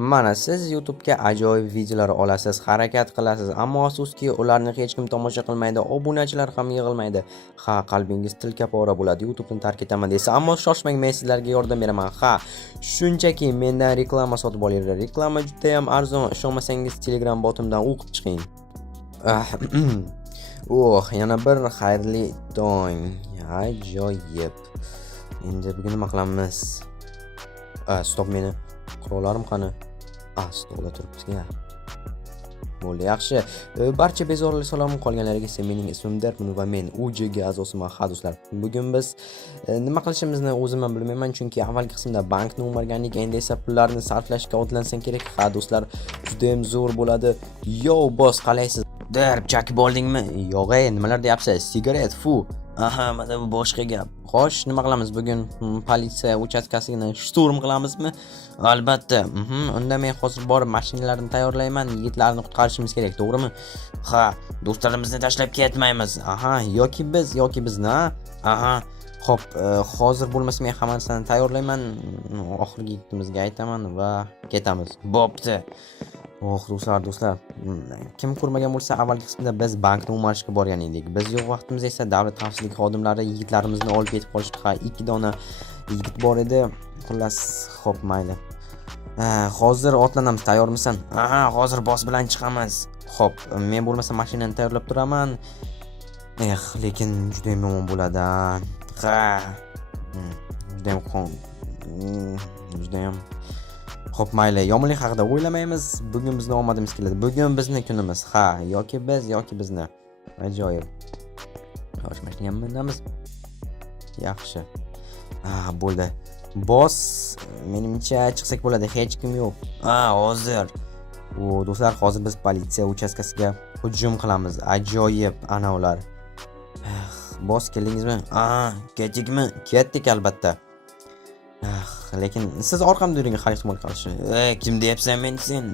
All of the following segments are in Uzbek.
Mana siz YouTube'ga ajoyib videolar olasiz, harakat qilasiz, ammo afsuski ularni hech kim tomosha qilmaydi, obunachilar ham yig'ilmaydi. Ha, qalbingiz tilkapora bo'ladi, YouTube'ni tark etaman desa, ammo shoshmang, men sizlarga yordam beraman. Ha, shunchaki mendan reklama sotib olinglar. Reklama juda ham arzon, ishonmasangiz Telegram botimdan o'qib chiqing. Yana bir xayrli tong. Ajoyib. Endi bugun nima qilamiz? Stop meni. Qurollarim qani? Stolda turibdi-ya. Bo'ldi, yaxshi. Barcha bezorilik salom qolganlarga esa mening ismim Darkman va men UJG a'zosiman. Ha do'stlar, bugun biz nima qilishimizni o'zim ham bilmayman, chunki avvalgi qismda bankni o'margandik, endi esa pullarni sarflashga otlansam kerak. Ha do'stlar, juda ham zo'r bo'ladi. Yo, boss, qalaysiz? Darb, chakib oldingmi? Yo'q, nimalar deyapsiz? Sigaret, fu. Aha, mana bu boshqa gap. Xo'sh, nima qilamiz bugun? Politsiya uchastkasini shturm qilamizmi? Albatta. Unda men hozir borib mashinalarni tayyorlayman, yigitlarni qutqarishimiz kerak, to'g'rimi? Ha, do'stlarimizni tashlab ketmaymiz. Aha, yoki bizni. Aha. Xo'p, hozir bo'lmasa men hammasini tayyorlayman, oxirgi yigitimizga aytaman va ketamiz. Bo'pti. Do'stlar, kim ko'rmagan bo'lsa, avvalgi qismda biz bankni o'marishga borgan edik. Biz yo'q vaqtimizda esa davlat xavfsizlik xodimlari yigitlarimizni olib ketib qolishdi. Ha, 2 dona yigit bor edi. Xullas, xo'p, mayli. Hozir otlanamiz, tayyormisan? Aha, hozir boss bilan chiqamiz. Xo'p, men bo'lmasa mashinani tayyorlab turaman. Lekin juda ham yomon bo'ladi. Ha. Juda ham Xo'p, mayli, yomonlik haqida o'ylamaymiz. Bugun bizni omadimiz keladi. Bugun bizni kunimiz. Ha, yoki bizni. Ajoyib. Xo'sh, mashinani minamiz. Yaxshi. Bo'ldi. Boss, menimcha chiqsak bo'ladi, hech kim yo'q. Hozir. Do'stlar, hozir biz politsiya uchastkasiga hujum qilamiz. Ajoyib, ana ular. Boss, keldingizmi? Ketdikmi? Ketdik albatta. Lekin siz orqamda yuring, har ehtimol qarishi. Kim deyapsan men sen?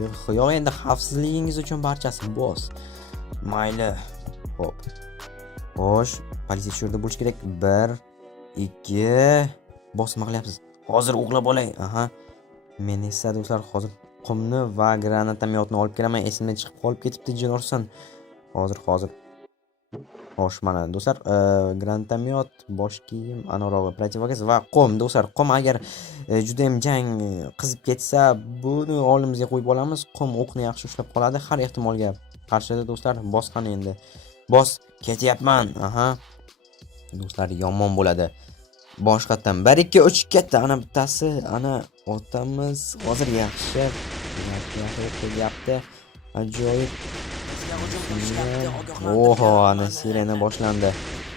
Yo'q, endi xavfsizligingiz uchun barchasi, boss. Mayli. Xo'p. Xo'sh, politsiya shu yerda bo'lish kerak. 1 2 boss, nima qilyapsiz? Hozir o'qlab olay. Aha. Men esa do'stlar hozir qumni va granatomyotni olib kelaman. Esimdan chiqib qolib ketibdi, jin ursin. Hozir. Xo'sh, mana do'stlar, granatomyot, bosh kiyim, anorog'i, protivogaz va qum. Do'stlar, qum agar juda ham jang qizib ketsa, buni oldimizga qo'yib olamiz. Qum o'qni yaxshi ushlab qoladi har ehtimolga qarshida. Do'stlar, boss qani endi? Boss, ketyapman. Aha. Do'stlar, yomon bo'ladi. Boshqatdan 1 2 3 ketdi. Ana bittasi, ana otamiz. Hozir yaxshi kelyapti. Ajoyib. Ana sirena boshlandi.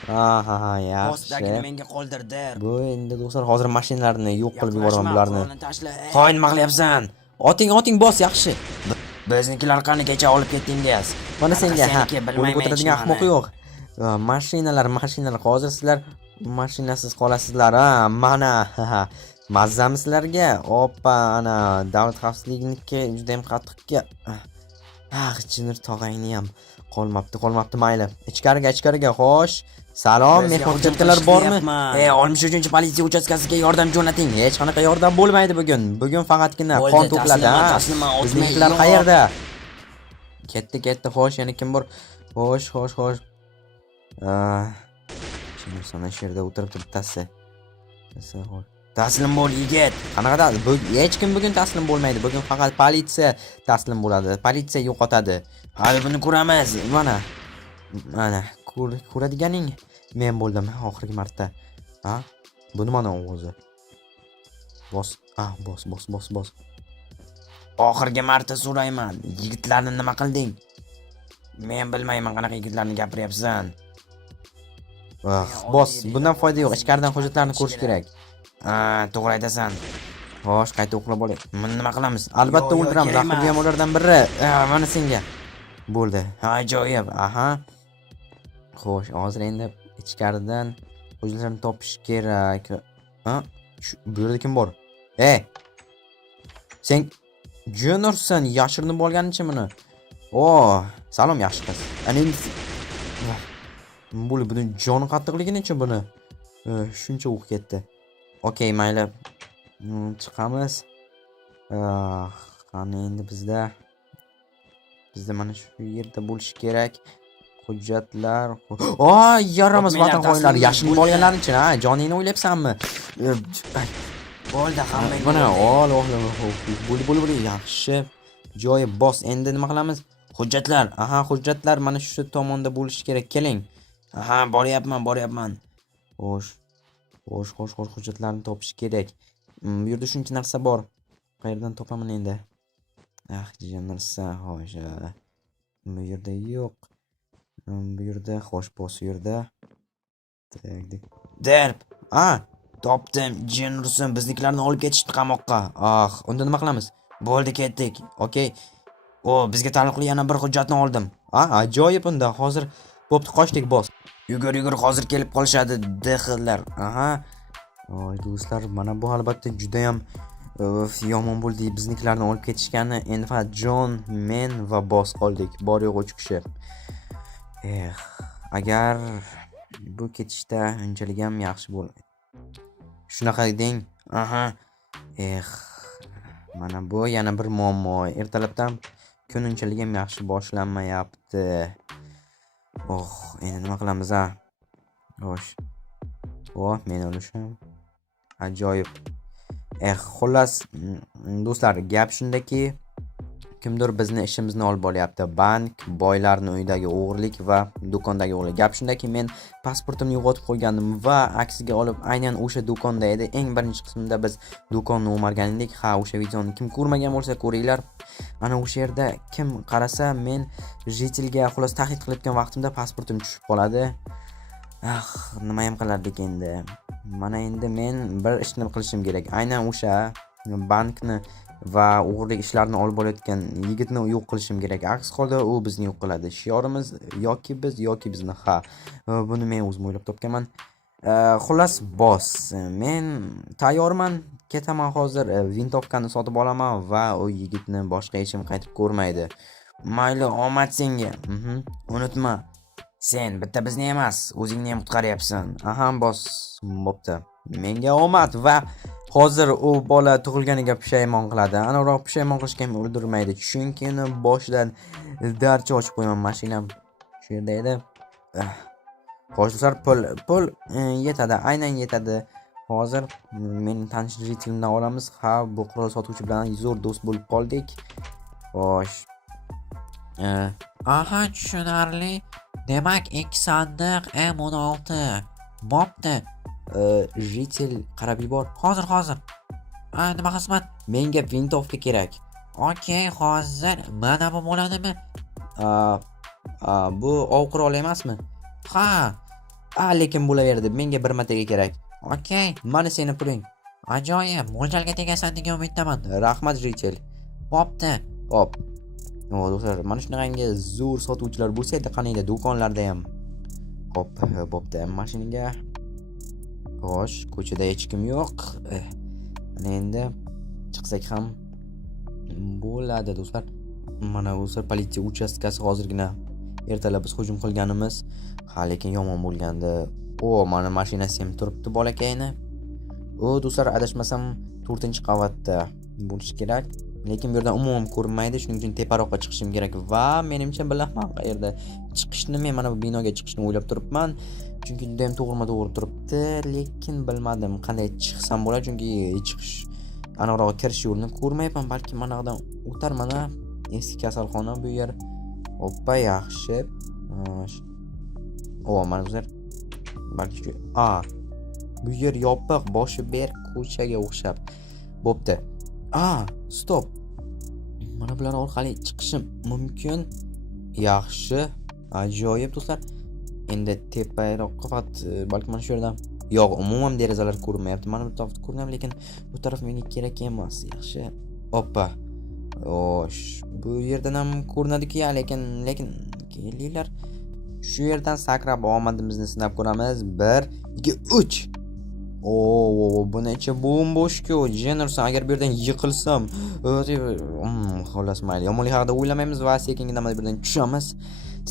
Yaxshi. Menga qoldirdi. Bu endi do'stlar, hozir mashinalarni yo'q qilib yuboraman bularni. Qo'y, nima qilyapsan? Oting, boss, yaxshi. Biznikilar qani kecha olib ketding deysiz. Mana senga, bilmayman, o'tiradigan ahmoq yo'q. Mashinalar, hozir sizlar mashinasiz qolasizlar, mana. Mazzami sizlarga. Oppa, ana davlat xavfsizliginiki juda ham qattiqga. Jinir tog'angni ham qolmabdi, mayli. Ichkariga, xo'sh. Salom, mehmonxonalar bormi? 63-chi politsiya uchastkasiga yordam jo'nating. Hech qanaqa yordam bo'lmaydi bugun. Bugun faqatgina qon to'pladi. Biznikilar qayerda? Ketdi. Xo'sh, yana kim bor? Xo'sh. Sana shu yerda o'tiribdi bittasi. Taslim bo'l, yigit. Qanaqa? Hech kim bugun taslim bo'lmaydi. Bugun faqat politsiya taslim bo'ladi. Politsiya yo'qotadi. Hali buni ko'ramiz. Mana. Ko'radiganing men bo'ldim oxirgi marta. Bu nimani ovozi? Boss. Boss. Oxirgi marta so'rayman. Yigitlarni nima qilding? Men bilmayman qanaqa yigitlarni gapiryapsan. Boss, bundan foyda yo'q. Ichkaridan hujjatlarni ko'rish kerak. To'g'ri aytasan. Xo'sh, qayta o'qlab olay. Nima qilamiz? Albatta o'ldiramiz. Axirgi ham ulardan biri. Mana senga. Bo'ldi. Ajoyib. Aha. Xo'sh, hozir endi ichkaridan hujjatlarni topish kerak. Bu yerda kim bor? Sen jurnalsan, yashirinib olganicha buni. Salom, yaxshi qiz. Ana endi buni joni qattiqligi necha buni? Shuncha o'q ketdi. Okey, mayli. Chiqamiz. Qani endi bizda mana shu yerda bo'lishi kerak. Hujjatlar. Yaramiz vatan qo'yinlari yashinib olganlarni-chi, ha? Joningni o'ylayapsanmi? Bo'ldi, hamma. Mana ol o'g'lim. Bo'li yaxshi. Joyi bos. Endi nima qilamiz? Hujjatlar. Hujjatlar mana shu tomonda bo'lishi kerak. Keling. Boryapman. Xo'sh, hujjatlarni topish kerak. Bu yerda shuncha narsa bor. Qayerdan topaman endi? Narsa, xo'sh. Bu yerda yo'q. Bu yerda xo'sh, bos yerda. Derb. Topdim. Jenurson bizniklarni olib ketishdi qamoqqa. Unda nima qilamiz? Bo'ldi, ketdik. Okey. Bizga taalluqli yana bir hujjatni oldim. Ajoyib unda. Hozir bo'pti, qochdik, bos. Yugur, hozir kelib qolishadi, dehillar. Do'stlar, mana bu albatta juda ham yomon bo'ldi. Bizniklarni olib ketishgani. Endi faqat Jon, men va bos qoldik. Bor yo'q 3 kishi. Agar bu ketishda unchalik ham yaxshi bo'lmaydi. Shunaqa deng. Mana bu yana bir muammo. Ertalabdan kun unchalik ham yaxshi boshlanmayapti. Endi nima qilamiz, Xo'sh. Men o'lishim. Ajoyib. Xullas, do'stlar, gap shundaki, kimdir bizni ishimizni olib boryapti. Bank, boylarning uyidagi o'g'irlik va do'kondagi o'g'irlik. Gap shundaki, men pasportimni yo'qotib qo'ygandim va aksiga olib aynan o'sha do'konda edi. Eng birinchi qismida biz do'konni o'margan edik. O'sha videoni kim ko'rmagan bo'lsa ko'ringlar. Mana o'sha yerda kim qarasa, men jitelga xullas tahdid qilayotgan vaqtimda pasportim tushib qoladi. Nima ham qilardik endi? Mana endi men bir ishni qilishim kerak. Aynan o'sha bankni va o'g'irlik ishlarini olib bolayotgan yigitni yo'q qilishim kerak. Aks holda u bizni yo'q qiladi. Shiorimiz yoki bizni. Buni men o'zim o'ylab topganman. Xullas, bos, men tayyorman. Ketaman hozir. Vintovkani sotib olaman va u yigitni boshqa hech kim qaytib ko'rmaydi. Mayli, omad senga. Unutma. Sen bitta bizni emas, o'zingni ham qutqaryapsan. Bos, bo'pti. Menga omad va hozir u bola tug'ilganiga pushaymon qiladi. Aniqroq pushaymon qilishga ham o'ldirmaydi. Chunki uni boshidan darcha ochib qo'yaman. Mashinam shu yerda edi. Xo'shlar, pul yetadi, aynan yetadi. Hozir mening tanish jitelimdan olamiz. Bu qurol sotuvchi bilan zo'r do'st bo'lib qoldik. Xo'sh. Tushunarli. Demak, 2 sandiq M16. Bo'pti. Jitel qarab yubor. Hozir. Nima xizmat? Menga vintovka kerak. Okey, hozir. Mana bu bo'ladimi? Bu ov quroli emasmi? Lekin bo'laverdi. Menga bir martaga kerak. Okey. Mana seni puling. Ajoyib. Mo'ljalga tegasan degan umiddaman. Rahmat, Jitel. Bo'pti. Hop. Do'stlar, mana shunaqangi zo'r sotuvchilar bo'lsa edi, qaniydi do'konlarda ham. Hop, bo'pti. Mashinaga. Xo'sh, ko'chada hech kim yo'q. Mana endi chiqsak ham bo'ladi, do'stlar. Mana do'stlar, politsiya uchastkasi hozirgina ertalab biz hujum qilganimiz, lekin yomon bo'lgandi. Mana mashinasi ham turibdi bolakayni. Do'stlar, adashmasam 4-qavatda bo'lishi kerak. Lekin bu yerdan umuman ko'rinmaydi, shuning uchun teparoqqa chiqishim kerak va menimcha bilaman qayerda chiqishni. Men mana bu binoga chiqishni o'ylab turibman, chunki juda ham to'g'ri turibdi, lekin bilmadim qanday chiqsam bo'ladi, chunki chiqish aniqroq kirish yo'lini ko'rmayapman. Balki mana yoqdan o'tar, mana eski kasalxona bu yer. Hoppa, yaxshi. Mana bu yer. Balki shu. Bu yer yopiq, boshi ber ko'chaga o'xshab. Bo'pti. Stop. Mana bular orqali chiqishim mumkin. Yaxshi. Ajoyib, do'stlar. Endi teparoqqa faqat balki mana shu yerdan. Yo'q, umuman derazalar ko'rinmayapti. Mana bu tarafda ko'rinyapti, lekin bu taraf menga kerak emas. Yaxshi. Hoppa. Bu yerdan ham ko'rinadi-ku, lekin kelinglar. Shu yerdan sakrab omadimizni sinab ko'ramiz. 1, 2, 3. Bu necha bo'm-bo'sh-ku. Jenurson, agar bu yerdan yiqilsam, xullas mayli. Yomonlik haqida o'ylamaymiz va sekingina bu yerdan tushamiz.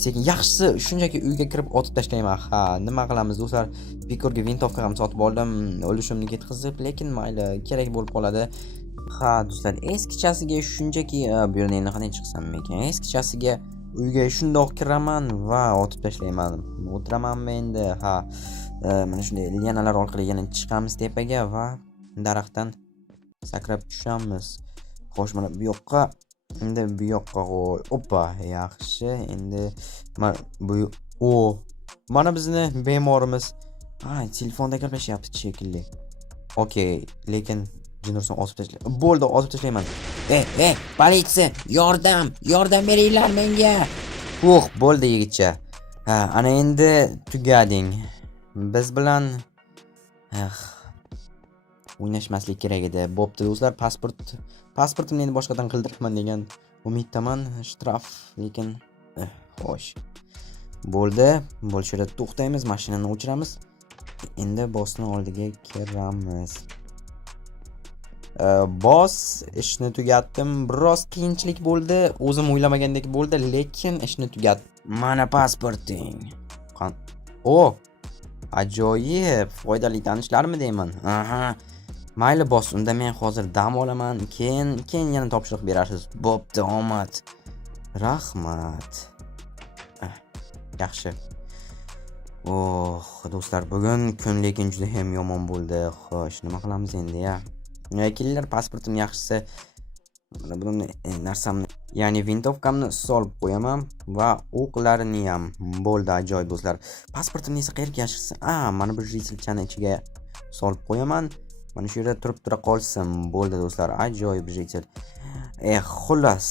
Sekin yaxshisi shunchaki uyga kirib otib tashlayman. Nima qilamiz, do'stlar? Pikorga vintovka ham sotib oldim. O'lishimni ketkizib, lekin mayli, kerak bo'lib qoladi. Ha do'stlar, eskichasiga shunchaki bu yerda endi qanday chiqsam ekan? Eskichasiga uyga shundoq kiraman va otib tashlayman. O'tiramanmi endi? Ha, mana shunday lianalar orqali yana chiqamiz tepaga va daraxtdan sakrab tushamiz. Xo'sh, mana bu yoqqa, endi bu yoqqa qo'y. Oppa, yaxshi. Endi mana bu mana bizni bemorimiz. Ha, telefonda gaplashyapti shekilli. Okey, lekin Jinurson osib tashla. Bo'ldi, osib tashlayman. Politsiya, yordam beringlar menga. Bo'ldi yigitcha. Ha, ana endi tugading. Biz bilan o'ynashmaslik kerak edi. Bo'pti do'stlar, pasportimni endi boshqadan qildiribman degan umiddaman. Shtraf, lekin xo'sh. Bo'ldi, bo'lishida to'xtaymiz, mashinani o'chiramiz. Endi bossning oldiga kiramiz. Boss, ishni tugatdim. Biroz qiyinchilik bo'ldi. O'zim o'ylamagandek bo'ldi, lekin ishni tugatdim. Mana pasporting. Ajoyib, foydali tanishlarmi deyman. Aha. Mayli boss, unda men hozir dam olaman, keyin yana topshiriq berasiz. Bo'pti, omad. Rahmat. Yaxshi. Do'stlar, bugun kun lekin juda ham yomon bo'ldi. Xo'sh, nima qilamiz endi ya? Kelinglar, pasportim yaxshisi. Mana buni narsamni, ya'ni vintovkamni solib qo'yaman va o'qlarini ham. Bo'ldi, ajoyib do'stlar. Pasportimni esa qayerga yashirsin? Mana bu jitelchani ichiga solib qo'yaman. Mana shu yerda turib qolsin. Bo'ldi do'stlar, ajoyib jitel. Xullas,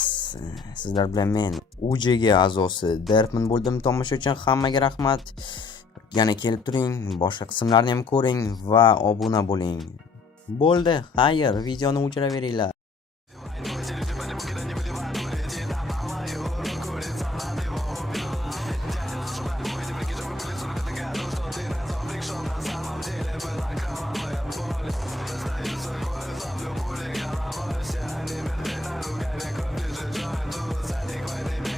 sizlar bilan men UJG a'zosi Derpman bo'ldim. Tomosha uchun hammaga rahmat. Yana kelib turing, boshqa qismlarni ham ko'ring va obuna bo'ling. Bo'ldi, xayr, videoni o'chiraveringlar.